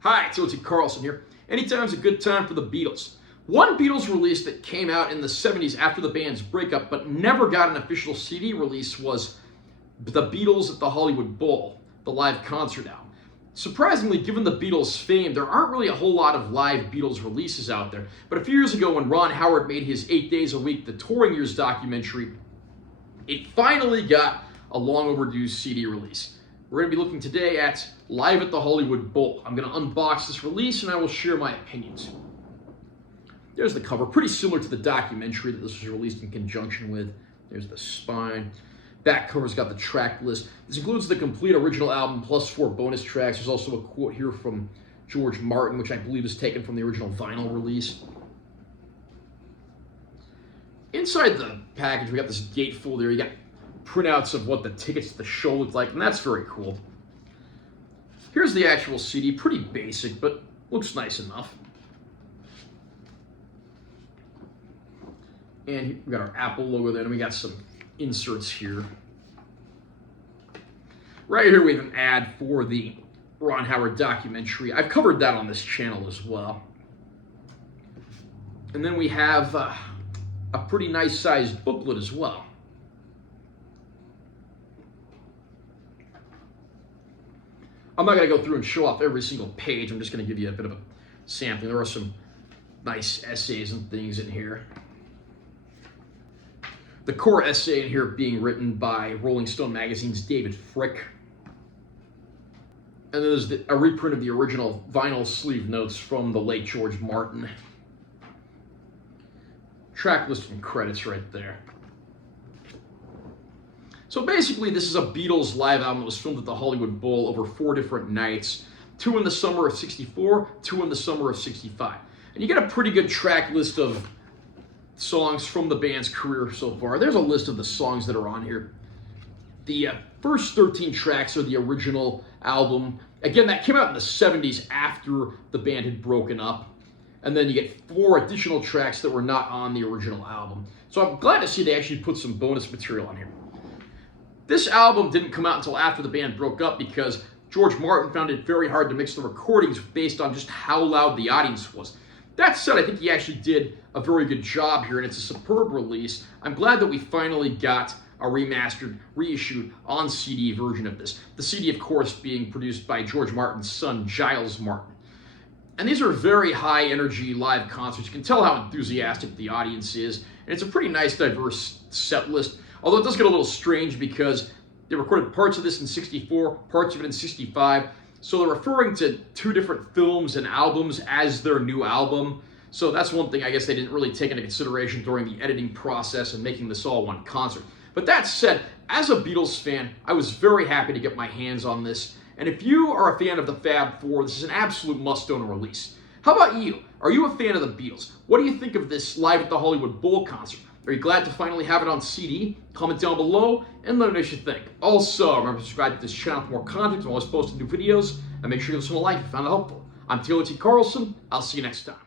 Hi, it's O.T. Carlson here. Anytime's a good time for the Beatles. One Beatles release that came out in the 70s after the band's breakup but never got an official CD release was the Beatles at the Hollywood Bowl, the live concert album. Surprisingly, given the Beatles' fame, there aren't really a whole lot of live Beatles releases out there. But a few years ago when Ron Howard made his 8 Days a Week, the Touring Years documentary, it finally got a long overdue CD release. We're going to be looking today at Live at the Hollywood Bowl. I'm going to unbox this release and I will share my opinions. There's the cover, pretty similar to the documentary that this was released in conjunction with. There's the spine. Back cover's got the track list. This includes the complete original album plus 4 bonus tracks. There's also a quote here from George Martin, which I believe is taken from the original vinyl release. Inside the package, we got this gatefold there. You got printouts of what the tickets to the show looked like, and that's very cool. Here's the actual CD, pretty basic, but looks nice enough. And we got our Apple logo there, and we got some inserts here. Right here we have an ad for the Ron Howard documentary. I've covered that on this channel as well. And then we have a pretty nice sized booklet as well. I'm not going to go through and show off every single page. I'm just going to give you a bit of a sampling. There are some nice essays and things in here. The core essay in here being written by Rolling Stone magazine's David Frick. And then there's a reprint of the original vinyl sleeve notes from the late George Martin. Track list and credits right there. So basically, this is a Beatles live album that was filmed at the Hollywood Bowl over 4 different nights. 2 in the summer of '64, 2 in the summer of '65. And you get a pretty good track list of songs from the band's career so far. There's a list of the songs that are on here. The first 13 tracks are the original album. Again, that came out in the 70s after the band had broken up. And then you get 4 additional tracks that were not on the original album. So I'm glad to see they actually put some bonus material on here. This album didn't come out until after the band broke up because George Martin found it very hard to mix the recordings based on just how loud the audience was. That said, I think he actually did a very good job here, and it's a superb release. I'm glad that we finally got a remastered, reissued on CD version of this. The CD, of course, being produced by George Martin's son, Giles Martin. And these are very high-energy live concerts. You can tell how enthusiastic the audience is, and it's a pretty nice, diverse set list. Although it does get a little strange because they recorded parts of this in '64, parts of it in '65. So they're referring to 2 different films and albums as their new album. So that's one thing I guess they didn't really take into consideration during the editing process and making this all one concert. But that said, as a Beatles fan, I was very happy to get my hands on this. And if you are a fan of the Fab Four, this is an absolute must-own release. How about you? Are you a fan of the Beatles? What do you think of this Live at the Hollywood Bowl concert? Are you glad to finally have it on CD? Comment down below and let me know what you think. Also, remember to subscribe to this channel for more content. I'm always posting new videos. And make sure you give this one a like if you found it helpful. I'm T.O.T. Carlson. I'll see you next time.